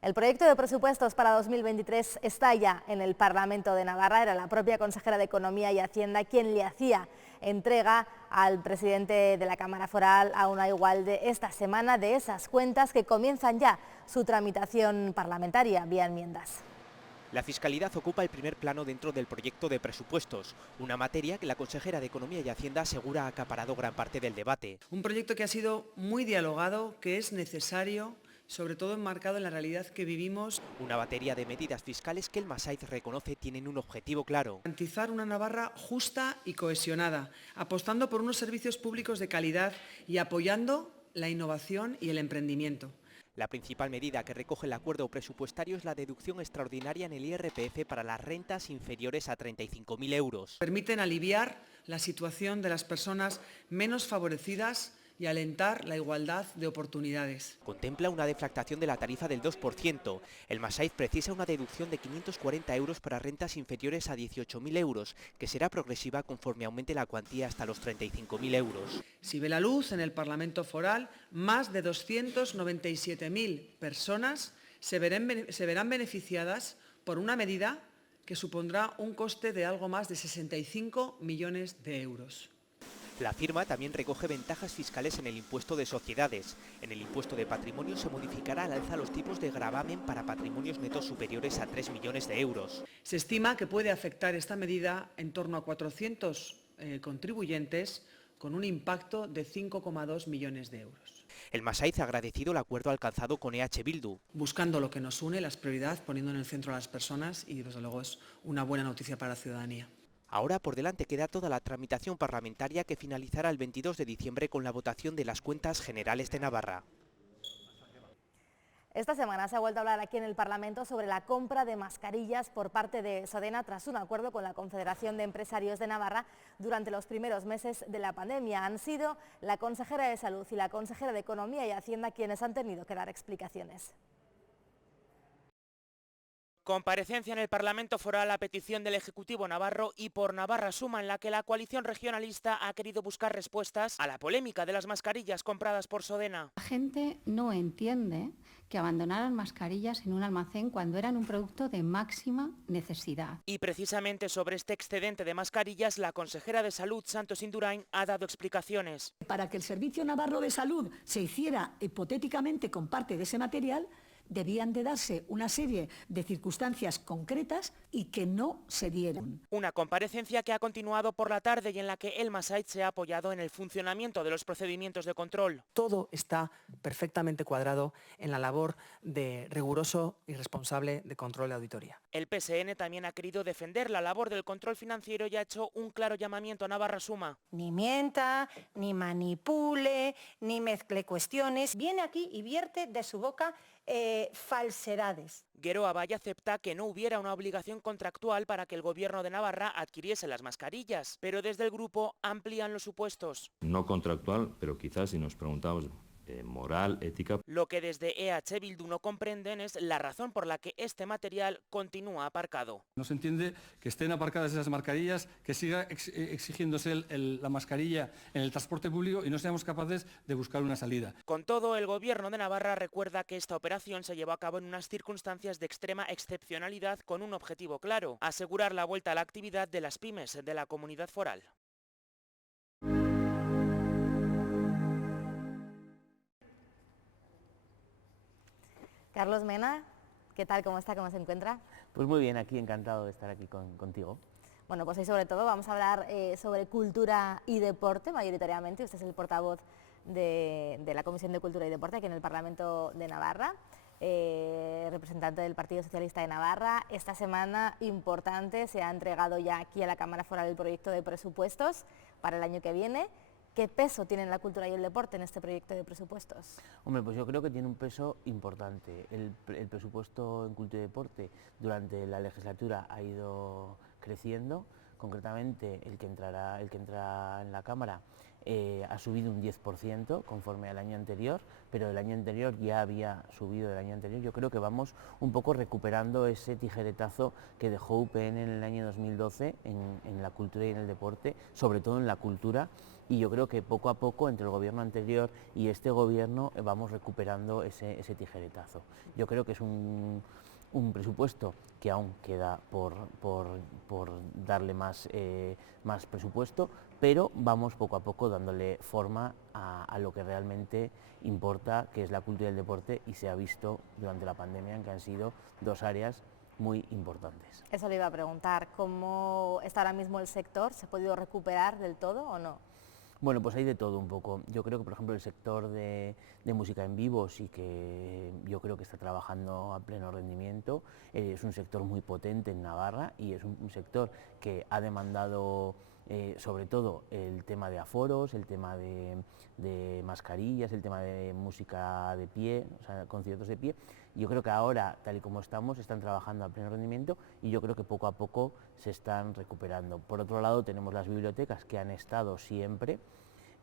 El proyecto de presupuestos para 2023 está ya en el Parlamento de Navarra. Era la propia consejera de Economía y Hacienda quien le hacía entrega al presidente de la Cámara Foral, Auna Igualde, esta semana de esas cuentas que comienzan ya su tramitación parlamentaria vía enmiendas. La fiscalidad ocupa el primer plano dentro del proyecto de presupuestos, una materia que la consejera de Economía y Hacienda asegura ha acaparado gran parte del debate. Un proyecto que ha sido muy dialogado, que es necesario, sobre todo enmarcado en la realidad que vivimos. Una batería de medidas fiscales que el Masaiz reconoce tienen un objetivo claro. Garantizar una Navarra justa y cohesionada, apostando por unos servicios públicos de calidad y apoyando la innovación y el emprendimiento. La principal medida que recoge el acuerdo presupuestario es la deducción extraordinaria en el IRPF para las rentas inferiores a 35.000 euros. Permiten aliviar la situación de las personas menos favorecidas y alentar la igualdad de oportunidades. Contempla una deflactación de la tarifa del 2%. El Masaiz precisa una deducción de 540 euros para rentas inferiores a 18.000 euros, que será progresiva conforme aumente la cuantía hasta los 35.000 euros. Si ve la luz en el Parlamento Foral, más de 297.000 personas se verán beneficiadas por una medida que supondrá un coste de algo más de 65 millones de euros. La firma también recoge ventajas fiscales en el impuesto de sociedades. En el impuesto de patrimonio se modificará al alza los tipos de gravamen para patrimonios netos superiores a 3 millones de euros. Se estima que puede afectar esta medida en torno a 400 contribuyentes con un impacto de 5,2 millones de euros. El Masaiz ha agradecido el acuerdo alcanzado con EH Bildu. Buscando lo que nos une, las prioridades, poniendo en el centro a las personas y desde luego es una buena noticia para la ciudadanía. Ahora por delante queda toda la tramitación parlamentaria que finalizará el 22 de diciembre con la votación de las cuentas generales de Navarra. Esta semana se ha vuelto a hablar aquí en el Parlamento sobre la compra de mascarillas por parte de Sodena tras un acuerdo con la Confederación de Empresarios de Navarra durante los primeros meses de la pandemia. Han sido la consejera de Salud y la consejera de Economía y Hacienda quienes han tenido que dar explicaciones. Comparecencia en el Parlamento Foral a petición del Ejecutivo navarro y por Navarra Suma, en la que la coalición regionalista ha querido buscar respuestas a la polémica de las mascarillas compradas por Sodena. La gente no entiende que abandonaran mascarillas en un almacén cuando eran un producto de máxima necesidad. Y precisamente sobre este excedente de mascarillas, la consejera de Salud, Santos Indurain, ha dado explicaciones. Para que el Servicio Navarro de Salud se hiciera hipotéticamente con parte de ese material, debían de darse una serie de circunstancias concretas y que no se dieron. Una comparecencia que ha continuado por la tarde y en la que el Masaiz se ha apoyado en el funcionamiento de los procedimientos de control. Todo está perfectamente cuadrado en la labor de riguroso y responsable de control de auditoría. El PSN también ha querido defender la labor del control financiero y ha hecho un claro llamamiento a Navarra Suma. Ni mienta, ni manipule, ni mezcle cuestiones. Viene aquí y vierte de su boca falsedades. Geroa Valle acepta que no hubiera una obligación contractual para que el Gobierno de Navarra adquiriese las mascarillas, pero desde el grupo amplían los supuestos. No contractual, pero quizás si nos preguntamos moral, ética. Lo que desde EH Bildu no comprenden es la razón por la que este material continúa aparcado. No se entiende que estén aparcadas esas mascarillas, que siga exigiéndose la mascarilla en el transporte público y no seamos capaces de buscar una salida. Con todo, el Gobierno de Navarra recuerda que esta operación se llevó a cabo en unas circunstancias de extrema excepcionalidad con un objetivo claro: asegurar la vuelta a la actividad de las pymes de la comunidad foral. Carlos Mena, ¿qué tal? ¿Cómo está? ¿Cómo se encuentra? Pues muy bien, aquí encantado de estar aquí contigo. Bueno, pues hoy sobre todo vamos a hablar sobre cultura y deporte mayoritariamente. Usted es el portavoz de la Comisión de Cultura y Deporte aquí en el Parlamento de Navarra, representante del Partido Socialista de Navarra. Esta semana importante, se ha entregado ya aquí a la Cámara Foral el proyecto de presupuestos para el año que viene. ¿Qué peso tienen la cultura y el deporte en este proyecto de presupuestos? Hombre, pues yo creo que tiene un peso importante. El presupuesto en cultura y deporte durante la legislatura ha ido creciendo. Concretamente, el que entra en la Cámara ha subido un 10% conforme al año anterior, pero el año anterior ya había subido del año anterior. Yo creo que vamos un poco recuperando ese tijeretazo que dejó UPN en el año 2012 en la cultura y en el deporte, sobre todo en la cultura, y yo creo que poco a poco entre el gobierno anterior y este gobierno vamos recuperando ese tijeretazo. Yo creo que es un presupuesto que aún queda por darle más presupuesto, pero vamos poco a poco dándole forma a lo que realmente importa, que es la cultura y el deporte, y se ha visto durante la pandemia en que han sido dos áreas muy importantes. Eso le iba a preguntar, ¿cómo está ahora mismo el sector? ¿Se ha podido recuperar del todo o no? Bueno, pues hay de todo un poco. Yo creo que, por ejemplo, el sector de música en vivo sí que yo creo que está trabajando a pleno rendimiento. Es un sector muy potente en Navarra y es un sector que ha demandado sobre todo el tema de aforos, el tema de mascarillas, el tema de música de pie, o sea, conciertos de pie. Yo creo que ahora, tal y como estamos, están trabajando a pleno rendimiento y yo creo que poco a poco se están recuperando. Por otro lado, tenemos las bibliotecas que han estado siempre,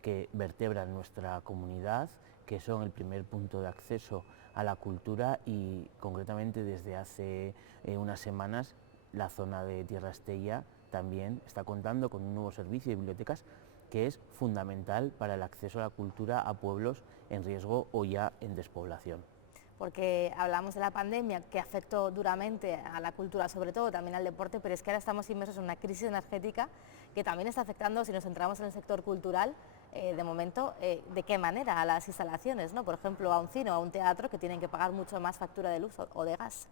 que vertebran nuestra comunidad, que son el primer punto de acceso a la cultura y concretamente desde hace unas semanas la zona de Tierra Estella también está contando con un nuevo servicio de bibliotecas que es fundamental para el acceso a la cultura a pueblos en riesgo o ya en despoblación. Porque hablamos de la pandemia que afectó duramente a la cultura, sobre todo también al deporte, pero es que ahora estamos inmersos en una crisis energética que también está afectando, si nos centramos en el sector cultural, de momento, ¿de qué manera? A las instalaciones, ¿no? Por ejemplo, a un cine o a un teatro que tienen que pagar mucho más factura de luz o de gas.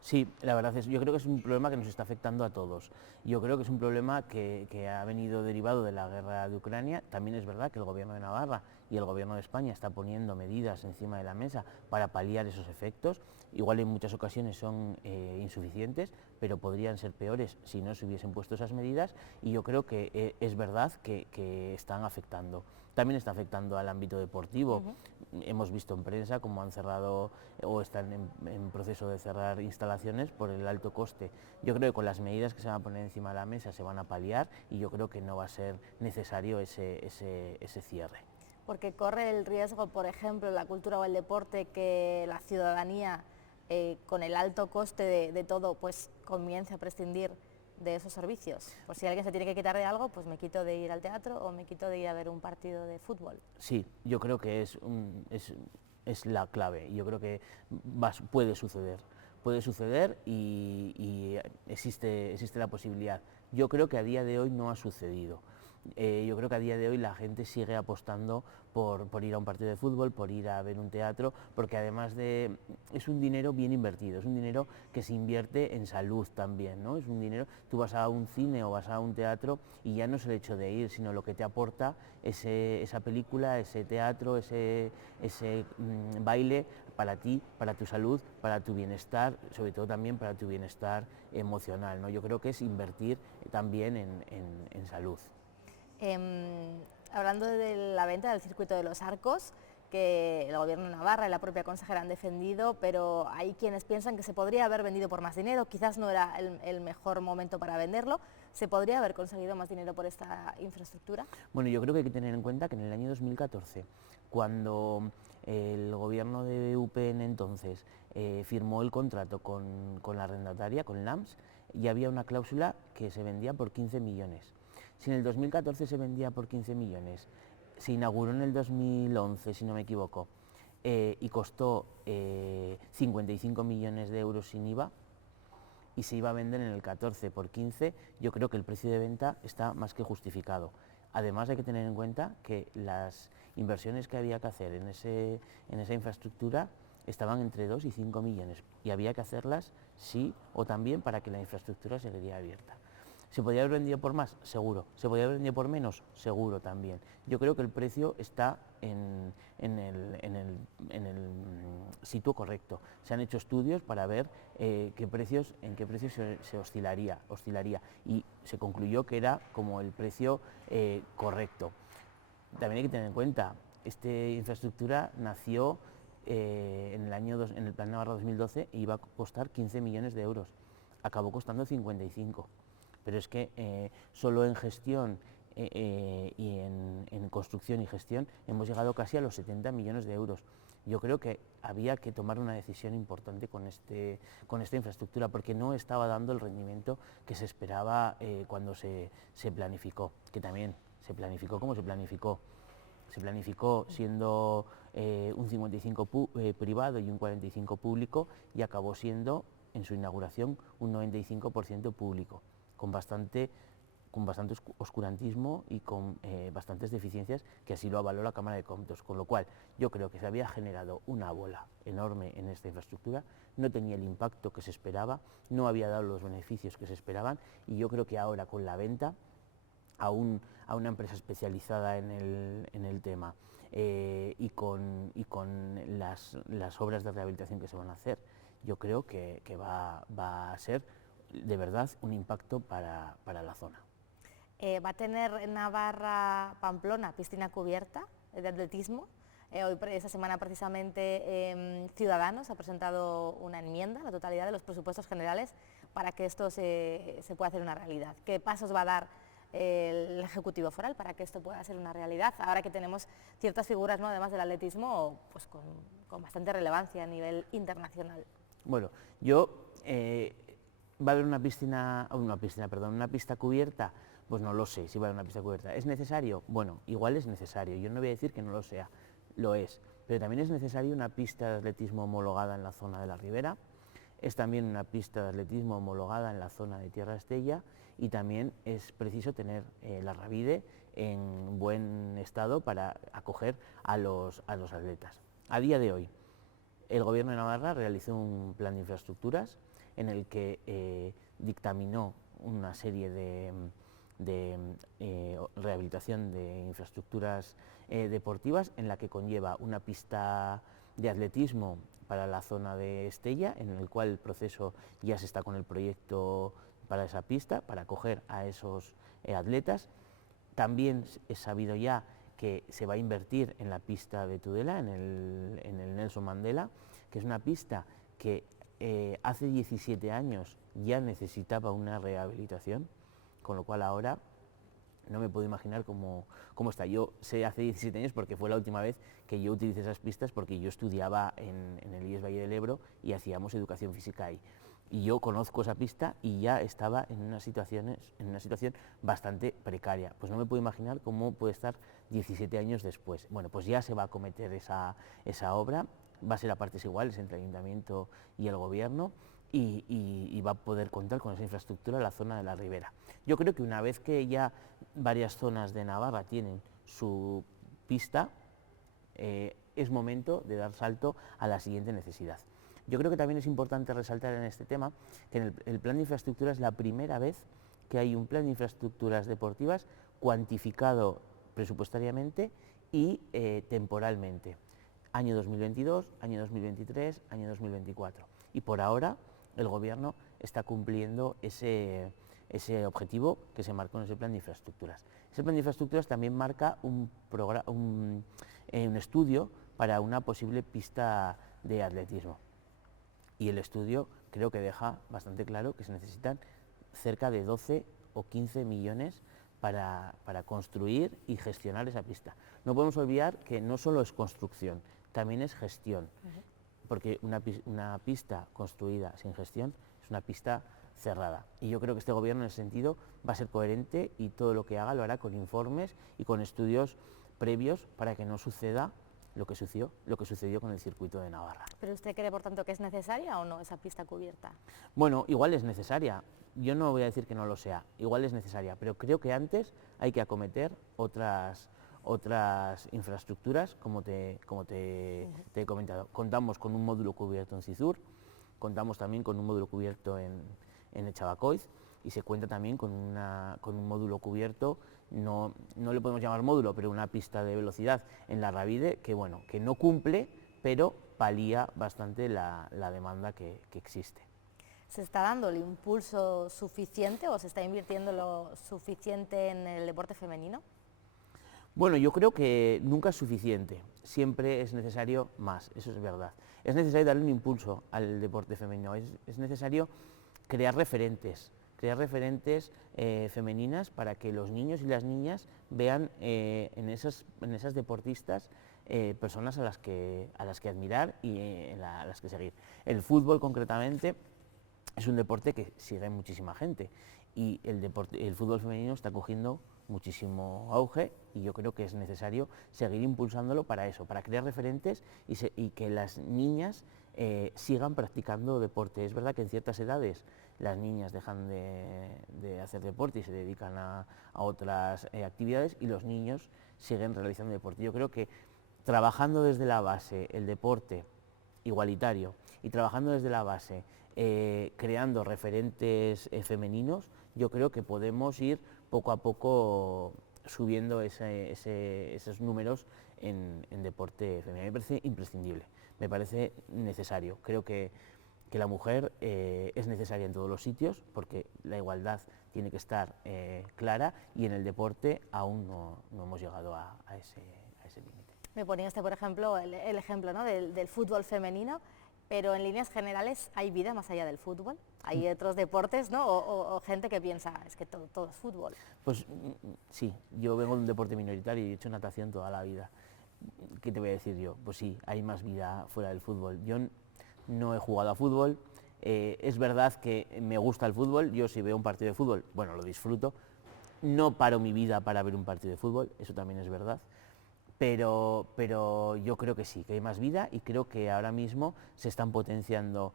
Sí, la verdad es, yo creo que es un problema que nos está afectando a todos. Yo creo que es un problema que ha venido derivado de la guerra de Ucrania. También es verdad que el gobierno de Navarra y el gobierno de España está poniendo medidas encima de la mesa para paliar esos efectos. Igual en muchas ocasiones son insuficientes, pero podrían ser peores si no se hubiesen puesto esas medidas y yo creo que es verdad que están afectando. También está afectando al ámbito deportivo. Hemos visto en prensa cómo han cerrado o están en proceso de cerrar instalaciones por el alto coste. Yo creo que con las medidas que se van a poner encima de la mesa se van a paliar y yo creo que no va a ser necesario ese cierre. Porque corre el riesgo, por ejemplo, la cultura o el deporte, que la ciudadanía, con el alto coste de todo, pues comience a prescindir de esos servicios. Por si alguien se tiene que quitar de algo, pues me quito de ir al teatro o me quito de ir a ver un partido de fútbol. Sí, yo creo que es la clave. Yo creo que puede suceder y existe la posibilidad. Yo creo que a día de hoy no ha sucedido. Yo creo que a día de hoy la gente sigue apostando por ir a un partido de fútbol, por ir a ver un teatro, porque además es un dinero bien invertido, es un dinero que se invierte en salud también, ¿no? Es un dinero, tú vas a un cine o vas a un teatro y ya no es el hecho de ir, sino lo que te aporta esa película, ese teatro, ese baile para ti, para tu salud, para tu bienestar, sobre todo también para tu bienestar emocional, ¿no? Yo creo que es invertir también en salud. Hablando de la venta del circuito de los Arcos, que el gobierno de Navarra y la propia consejera han defendido, pero hay quienes piensan que se podría haber vendido por más dinero, quizás no era el mejor momento para venderlo. ¿Se podría haber conseguido más dinero por esta infraestructura? Bueno, yo creo que hay que tener en cuenta que en el año 2014, cuando el gobierno de UPN entonces firmó el contrato con la arrendataria, con LAMS, ya había una cláusula que se vendía por 15 millones. Si en el 2014 se vendía por 15 millones, se inauguró en el 2011, si no me equivoco, y costó 55 millones de euros sin IVA, y se iba a vender en el 14 por 15, yo creo que el precio de venta está más que justificado. Además hay que tener en cuenta que las inversiones que había que hacer en esa infraestructura estaban entre 2 y 5 millones, y había que hacerlas sí o también para que la infraestructura seguiría abierta. ¿Se podría haber vendido por más? Seguro. ¿Se podría haber vendido por menos? Seguro también. Yo creo que el precio está en el sitio correcto. Se han hecho estudios para ver en qué precios se oscilaría y se concluyó que era como el precio correcto. También hay que tener en cuenta, esta infraestructura nació en el Plan Navarra 2012 e iba a costar 15 millones de euros. Acabó costando 55. Pero es que solo en gestión y en construcción y gestión hemos llegado casi a los 70 millones de euros. Yo creo que había que tomar una decisión importante con esta infraestructura porque no estaba dando el rendimiento que se esperaba cuando se planificó, que también se planificó como se planificó. Se planificó siendo un 55 privado y un 45 público y acabó siendo en su inauguración un 95% público, con bastante oscurantismo y con bastantes deficiencias, que así lo avaló la Cámara de Cómputos, con lo cual yo creo que se había generado una bola enorme en esta infraestructura, no tenía el impacto que se esperaba, no había dado los beneficios que se esperaban, y yo creo que ahora con la venta a una empresa especializada en el tema y con las obras de rehabilitación que se van a hacer, yo creo que va a ser de verdad un impacto para la zona. Va a tener Navarra-Pamplona piscina cubierta de atletismo. Hoy, esta semana precisamente, Ciudadanos ha presentado una enmienda a la totalidad de los presupuestos generales para que esto se pueda hacer una realidad. ¿Qué pasos va a dar el Ejecutivo Foral para que esto pueda ser una realidad, ahora que tenemos ciertas figuras, ¿no?, además del atletismo, pues con bastante relevancia a nivel internacional? Bueno, ¿va a haber una pista cubierta? Pues no lo sé si va a haber una pista cubierta. ¿Es necesario? Bueno, igual es necesario, yo no voy a decir que no lo sea, lo es, pero también es necesario una pista de atletismo homologada en la zona de la Ribera, es también una pista de atletismo homologada en la zona de Tierra Estella, y también es preciso tener la Rabide en buen estado para acoger a los atletas. A día de hoy, el Gobierno de Navarra realizó un plan de infraestructuras en el que dictaminó una serie de rehabilitación de infraestructuras deportivas, en la que conlleva una pista de atletismo para la zona de Estella, en el cual el proceso ya se está con el proyecto para esa pista, para acoger a esos atletas. También es sabido ya que se va a invertir en la pista de Tudela, en el Nelson Mandela, que es una pista que hace 17 años ya necesitaba una rehabilitación, con lo cual ahora no me puedo imaginar cómo está. Yo sé hace 17 años porque fue la última vez que yo utilicé esas pistas, porque yo estudiaba en el IES Valle del Ebro y hacíamos educación física ahí. Y yo conozco esa pista y ya estaba en una situación bastante precaria. Pues no me puedo imaginar cómo puede estar 17 años después. Bueno, pues ya se va a acometer esa obra, va a ser a partes iguales entre el Ayuntamiento y el Gobierno, y va a poder contar con esa infraestructura en la zona de la Ribera. Yo creo que una vez que ya varias zonas de Navarra tienen su pista, es momento de dar salto a la siguiente necesidad. Yo creo que también es importante resaltar en este tema que en el plan de infraestructuras es la primera vez que hay un plan de infraestructuras deportivas cuantificado presupuestariamente y temporalmente. Año 2022, año 2023, año 2024. Y por ahora el Gobierno está cumpliendo ese objetivo que se marcó en ese plan de infraestructuras. Ese plan de infraestructuras también marca un estudio para una posible pista de atletismo. Y el estudio creo que deja bastante claro que se necesitan cerca de 12 o 15 millones para construir y gestionar esa pista. No podemos olvidar que no solo es construcción, también es gestión, porque una pista construida sin gestión es una pista cerrada. Y yo creo que este Gobierno en ese sentido va a ser coherente, y todo lo que haga lo hará con informes y con estudios previos para que no suceda lo que sucedió con el circuito de Navarra. ¿Pero usted cree, por tanto, que es necesaria o no esa pista cubierta? Bueno, igual es necesaria. Yo no voy a decir que no lo sea, igual es necesaria, pero creo que antes hay que acometer otras infraestructuras, como te he comentado. Contamos con un módulo cubierto en Cizur, contamos también con un módulo cubierto en Echabacoiz, y se cuenta también con un módulo cubierto, no le podemos llamar módulo, pero una pista de velocidad en la Rabide, que no cumple, pero palía bastante la demanda que existe. ¿Se está dando el impulso suficiente o se está invirtiendo lo suficiente en el deporte femenino? Bueno, yo creo que nunca es suficiente, siempre es necesario más, eso es verdad. Es necesario darle un impulso al deporte femenino, es necesario crear referentes femeninas para que los niños y las niñas vean en esas deportistas personas a las que admirar y a las que seguir. El fútbol, concretamente, es un deporte que sigue muchísima gente, y el fútbol femenino está cogiendo muchísimo auge y yo creo que es necesario seguir impulsándolo para eso, para crear referentes y que las niñas sigan practicando deporte. Es verdad que en ciertas edades las niñas dejan de hacer deporte y se dedican a otras actividades y los niños siguen realizando deporte. Yo creo que trabajando desde la base el deporte igualitario y trabajando desde la base creando referentes femeninos, yo creo que podemos ir poco a poco subiendo esos números en deporte femenino. Me parece imprescindible, me parece necesario. Creo que la mujer es necesaria en todos los sitios porque la igualdad tiene que estar clara y en el deporte aún no hemos llegado a ese límite. Me ponía usted, por ejemplo, el ejemplo, ¿no?, del fútbol femenino, pero en líneas generales hay vida más allá del fútbol. Hay otros deportes, ¿no?, o gente que piensa, es que todo es fútbol. Pues sí, yo vengo de un deporte minoritario y he hecho natación toda la vida. ¿Qué te voy a decir yo? Pues sí, hay más vida fuera del fútbol. Yo no he jugado a fútbol, es verdad que me gusta el fútbol, yo si veo un partido de fútbol, bueno, lo disfruto, no paro mi vida para ver un partido de fútbol, eso también es verdad, pero yo creo que sí, que hay más vida y creo que ahora mismo se están potenciando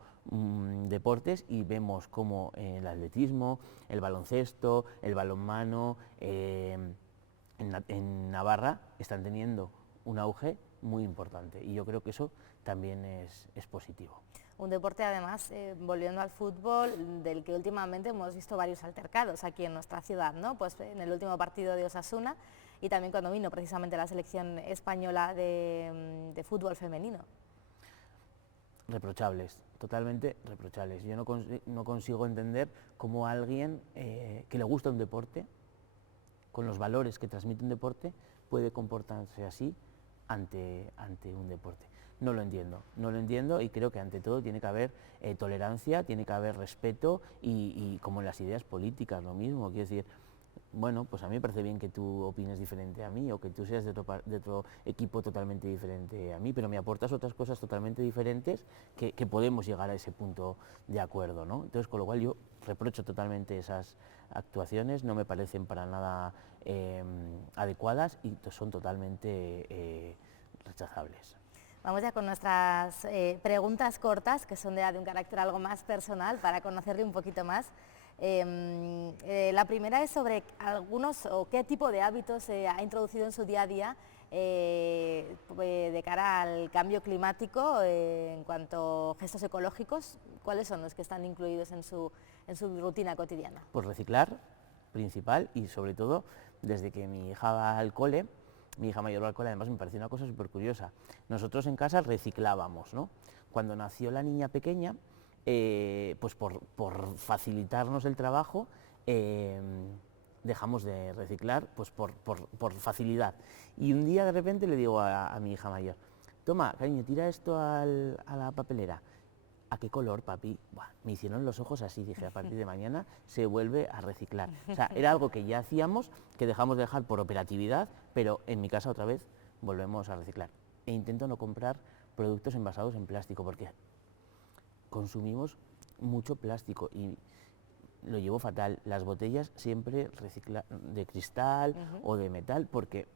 deportes y vemos como el atletismo, el baloncesto, el balonmano, en Navarra están teniendo un auge muy importante y yo creo que eso también es positivo. Un deporte además, volviendo al fútbol, del que últimamente hemos visto varios altercados aquí en nuestra ciudad, ¿no? Pues en el último partido de Osasuna y también cuando vino precisamente la selección española de fútbol femenino. Reprochables, totalmente reprochables. Yo no consigo entender cómo alguien que le gusta un deporte, con los valores que transmite un deporte, puede comportarse así ante un deporte. No lo entiendo y creo que ante todo tiene que haber tolerancia, tiene que haber respeto y como en las ideas políticas lo mismo, quiero decir, bueno, pues a mí me parece bien que tú opines diferente a mí o que tú seas de otro equipo totalmente diferente a mí, pero me aportas otras cosas totalmente diferentes que podemos llegar a ese punto de acuerdo, ¿no? Entonces, con lo cual yo reprocho totalmente esas actuaciones, no me parecen para nada adecuadas y son totalmente rechazables. Vamos ya con nuestras preguntas cortas, que son de un carácter algo más personal, para conocerle un poquito más. La primera es sobre algunos o qué tipo de hábitos ha introducido en su día a día de cara al cambio climático en cuanto a gestos ecológicos. ¿Cuáles son los que están incluidos en su rutina cotidiana? Pues reciclar, principal, y sobre todo desde que mi hija va al cole, mi hija mayor va al cole, además me pareció una cosa súper curiosa. Nosotros en casa reciclábamos, ¿no? Cuando nació la niña pequeña, pues por facilitarnos el trabajo, dejamos de reciclar pues por facilidad. Y un día de repente le digo a mi hija mayor, toma, cariño, tira esto a la papelera. ¿A qué color, papi? Buah, me hicieron los ojos así, dije, a partir de mañana se vuelve a reciclar. O sea, era algo que ya hacíamos, que dejamos de dejar por operatividad, pero en mi casa otra vez volvemos a reciclar. E intento no comprar productos envasados en plástico, porque consumimos mucho plástico y lo llevo fatal. Las botellas siempre de cristal o de metal, porque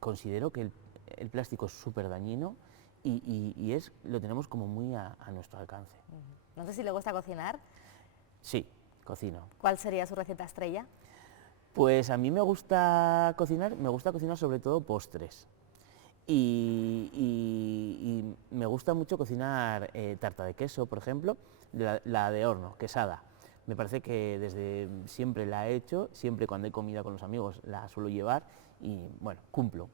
considero que el plástico es súper dañino y lo tenemos como muy a nuestro alcance. No sé si le gusta cocinar. Sí, cocino. ¿Cuál sería su receta estrella? Pues a mí me gusta cocinar sobre todo postres. Y me gusta mucho cocinar tarta de queso, por ejemplo, la de horno, quesada. Me parece que desde siempre la he hecho, siempre cuando hay comida con los amigos la suelo llevar y bueno, cumplo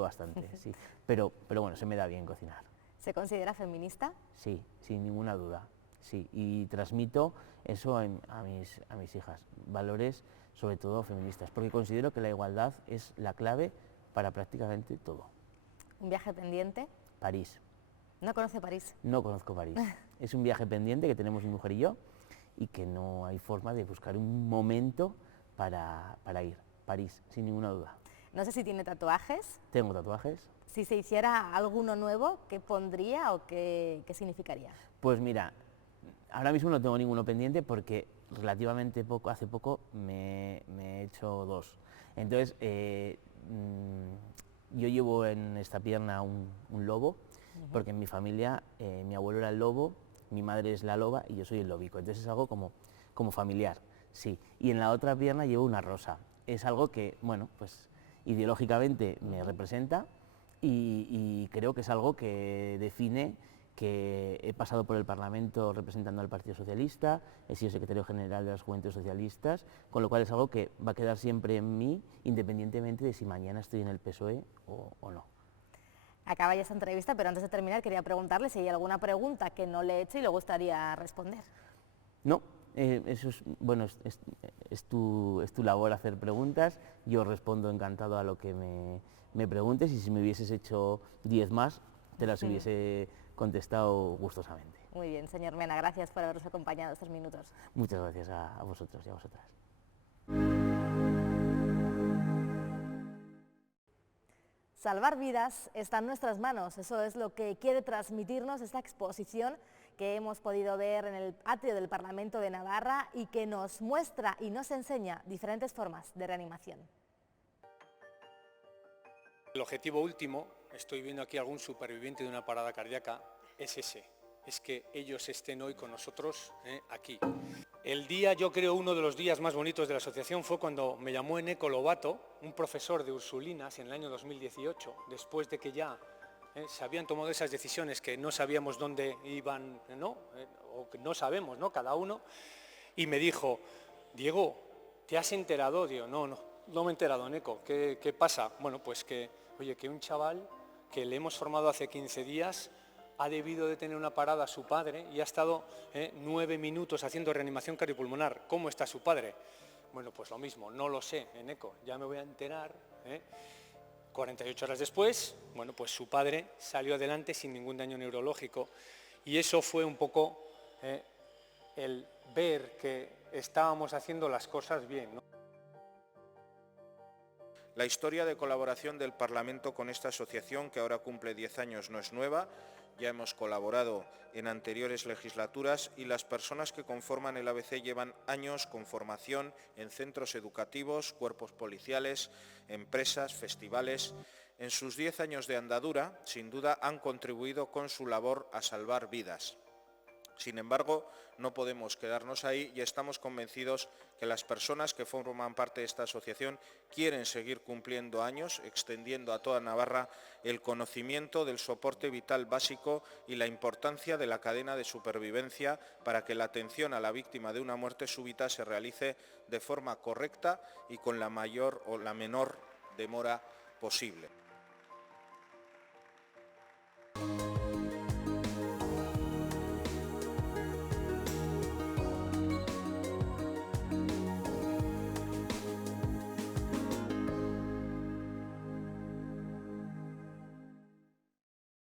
bastante, sí. Pero bueno, se me da bien cocinar. ¿Se considera feminista? Sí, sin ninguna duda, sí. Y transmito eso a mis hijas, valores sobre todo feministas, porque considero que la igualdad es la clave para prácticamente todo. ¿Un viaje pendiente? París. ¿No conoce París? No conozco París. Es un viaje pendiente que tenemos mi mujer y yo y que no hay forma de buscar un momento para ir. París, sin ninguna duda. No sé si tiene tatuajes. Tengo tatuajes. Si se hiciera alguno nuevo, ¿qué pondría o qué significaría? Pues mira, ahora mismo no tengo ninguno pendiente porque relativamente hace poco me he hecho 2. Entonces, yo llevo en esta pierna un lobo, porque en mi familia mi abuelo era el lobo, mi madre es la loba y yo soy el lobico, entonces es algo como familiar, sí. Y en la otra pierna llevo una rosa, es algo que, bueno, pues ideológicamente me representa y creo que es algo que define que he pasado por el Parlamento representando al Partido Socialista, he sido secretario general de las Juventudes Socialistas, con lo cual es algo que va a quedar siempre en mí, independientemente de si mañana estoy en el PSOE o no. Acaba ya esta entrevista, pero antes de terminar quería preguntarle si hay alguna pregunta que no le he hecho y le gustaría responder. No, eso es, bueno, es tu labor hacer preguntas, yo respondo encantado a lo que me preguntes y si me hubieses hecho 10 más, te las hubiese contestado gustosamente. Muy bien, señor Mena, gracias por habernos acompañado estos minutos. Muchas gracias a vosotros y a vosotras. Salvar vidas está en nuestras manos, eso es lo que quiere transmitirnos esta exposición que hemos podido ver en el atrio del Parlamento de Navarra y que nos muestra y nos enseña diferentes formas de reanimación. El objetivo último, estoy viendo aquí algún superviviente de una parada cardíaca, es ese, es que ellos estén hoy con nosotros aquí. El día, yo creo, uno de los días más bonitos de la asociación fue cuando me llamó Eneco Lobato, un profesor de Ursulinas en el año 2018, después de que ya se habían tomado esas decisiones que no sabíamos dónde iban, ¿no? O que no sabemos, ¿no? Cada uno, y me dijo, Diego, ¿te has enterado? Digo, no me he enterado, Eneco, ¿qué pasa? Bueno, pues que, oye, que un chaval que le hemos formado hace 15 días ha debido de tener una parada a su padre y ha estado 9 minutos haciendo reanimación cardiopulmonar. ¿Cómo está su padre? Bueno, pues lo mismo, no lo sé, Eneco, ya me voy a enterar. 48 horas después, bueno, pues su padre salió adelante sin ningún daño neurológico y eso fue un poco el ver que estábamos haciendo las cosas bien, ¿no? La historia de colaboración del Parlamento con esta asociación, que ahora cumple 10 años, no es nueva. Ya hemos colaborado en anteriores legislaturas y las personas que conforman el ABC llevan años con formación en centros educativos, cuerpos policiales, empresas, festivales. En sus 10 años de andadura, sin duda, han contribuido con su labor a salvar vidas. Sin embargo, no podemos quedarnos ahí y estamos convencidos que las personas que forman parte de esta asociación quieren seguir cumpliendo años, extendiendo a toda Navarra el conocimiento del soporte vital básico y la importancia de la cadena de supervivencia para que la atención a la víctima de una muerte súbita se realice de forma correcta y con la mayor o la menor demora posible.